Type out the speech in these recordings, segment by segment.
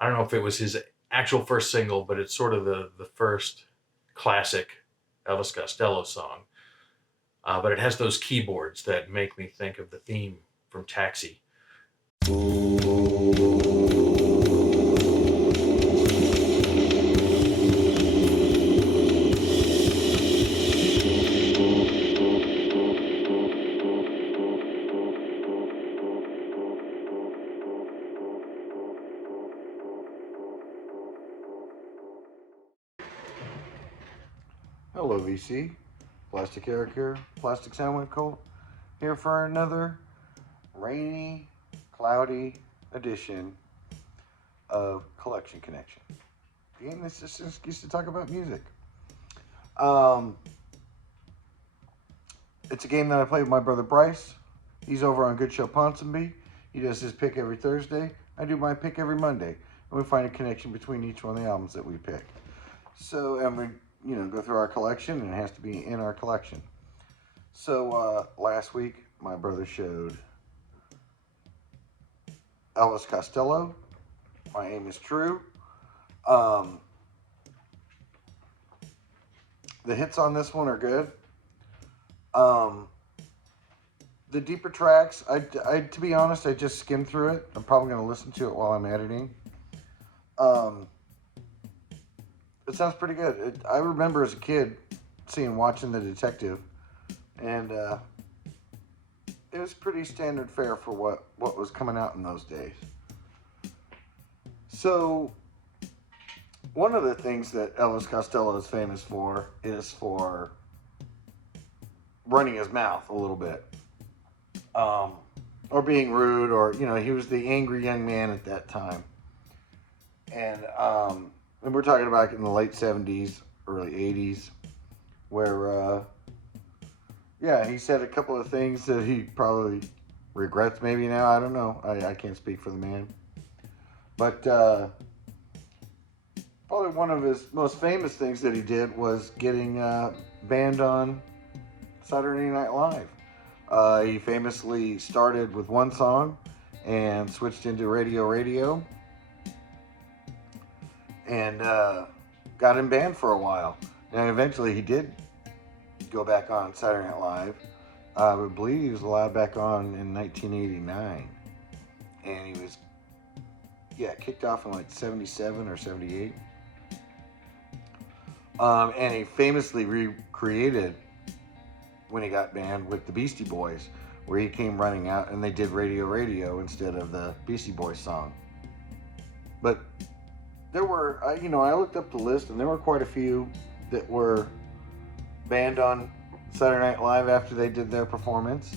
I don't know if it was his actual first single, but it's sort of the first classic Elvis Costello song. But it has those keyboards that make me think of the theme from Taxi. Hello, VC. Plastic Eric here, Plastic Soundwave Cult, here for another rainy, cloudy edition of Collection Connection. The game that's just an excuse to talk about music. Um, it's a game that I play with my brother Bryce. He's over on Good Show Ponsonby. He does his pick every Thursday. I do my pick every Monday. And we find a connection between each one of the albums that we pick. So, and we go through our collection, and it has to be in our collection. So last week, my brother showed Elvis Costello, My Aim Is True. The hits on this one are good. The deeper tracks, I to be honest, I just skimmed through it. I'm probably going to listen to it while I'm editing. It sounds pretty good. I remember as a kid watching The Detective, and it was pretty standard fare for what was coming out in those days. So, one of the things that Elvis Costello is famous for is for running his mouth a little bit, or being rude, or he was the angry young man at that time, and we're talking about in the late 70s, early 80s, where, he said a couple of things that he probably regrets maybe now. I don't know. I can't speak for the man. But probably one of his most famous things that he did was getting banned on Saturday Night Live. He famously started with one song and switched into Radio, and got him banned for a while. And eventually he did go back on Saturday Night Live. I believe he was allowed back on in 1989. And he was, kicked off in like 77 or 78. And he famously recreated when he got banned with the Beastie Boys, where he came running out and they did Radio instead of the Beastie Boys song. But there were, I looked up the list, and there were quite a few that were banned on Saturday Night Live after they did their performance.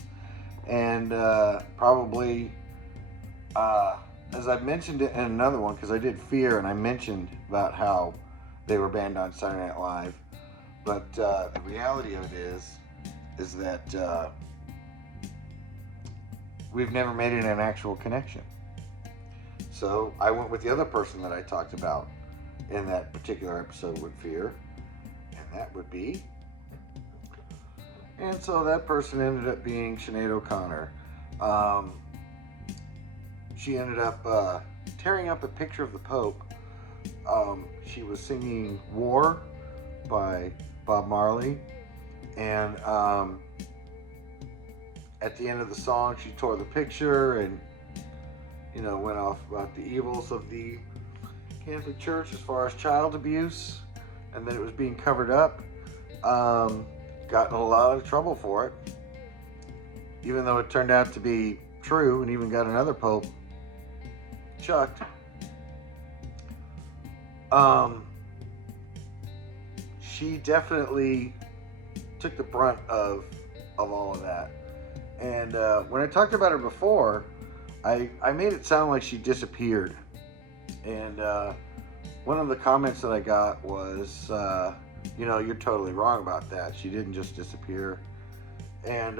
And probably, as I mentioned it in another one, because I did Fear, and I mentioned about how they were banned on Saturday Night Live. But the reality of it is that we've never made it an actual connection. So I went with the other person that I talked about in that particular episode with Fear, and that would be. And so that person ended up being Sinead O'Connor. She ended up tearing up a picture of the Pope. She was singing War by Bob Marley, and at the end of the song, she tore the picture and went off about the evils of the Catholic Church as far as child abuse, and that it was being covered up. Got in a lot of trouble for it, even though it turned out to be true, and even got another pope chucked. She definitely took the brunt of all of that. And when I talked about her before, I made it sound like she disappeared. And one of the comments that I got was, you're totally wrong about that. She didn't just disappear. And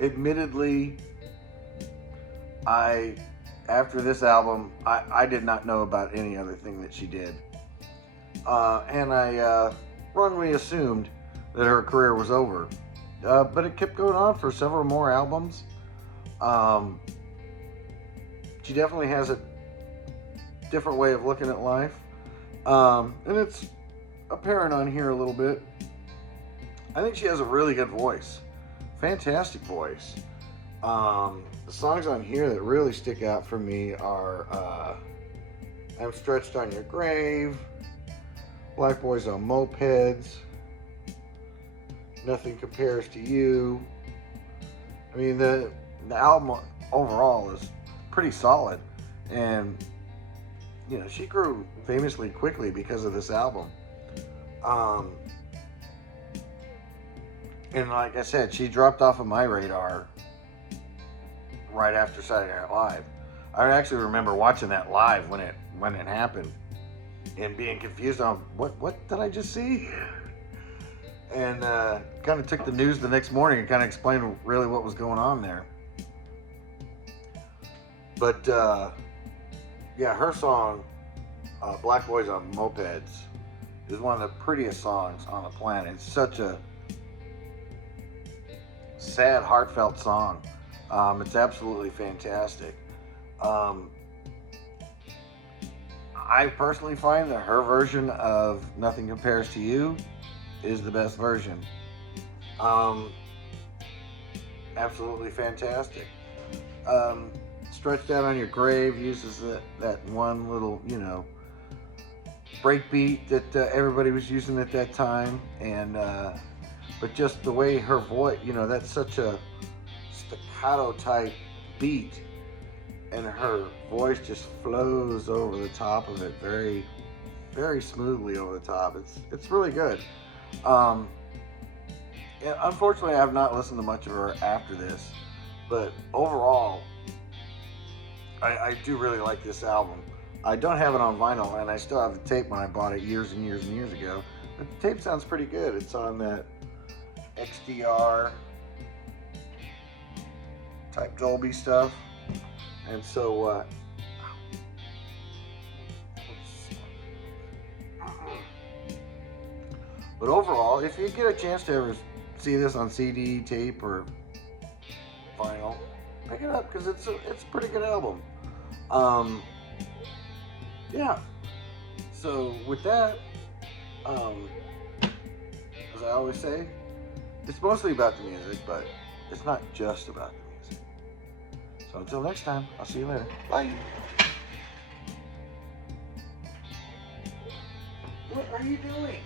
admittedly, after this album, I did not know about any other thing that she did. And I wrongly assumed that her career was over. But it kept going on for several more albums. She definitely has a different way of looking at life. And it's apparent on here a little bit. I think she has a really good voice. Fantastic voice. The songs on here that really stick out for me are I'm Stretched on Your Grave, Black Boys on Mopeds, Nothing Compares to You. I mean, the album overall is pretty solid. And, you know, she grew famously quickly because of this album. And like I said, she dropped off of my radar right after Saturday Night Live. I actually remember watching that live when it happened and being confused on what did I just see? And kind of took the news the next morning and kind of explained really what was going on there. But yeah, her song, Black Boys on Mopeds, is one of the prettiest songs on the planet. It's such a sad, heartfelt song. It's absolutely fantastic. I personally find that her version of Nothing Compares to You is the best version. Absolutely fantastic. Stretched Out on Your Grave uses that one little, you know, breakbeat that everybody was using at that time, and but just the way her voice, you know, that's such a staccato type beat, and her voice just flows over the top of it very, very smoothly over the top. It's really good. And unfortunately, I have not listened to much of her after this, but overall, I do really like this album. I don't have it on vinyl, and I still have the tape when I bought it years and years and years ago. But the tape sounds pretty good. It's on that XDR type Dolby stuff. And so, but overall, if you get a chance to ever see this on CD, tape, or vinyl, pick it up because it's a pretty good album. Yeah. So with that, as I always say, it's mostly about the music, but it's not just about the music. So until next time, I'll see you later. Bye. What are you doing?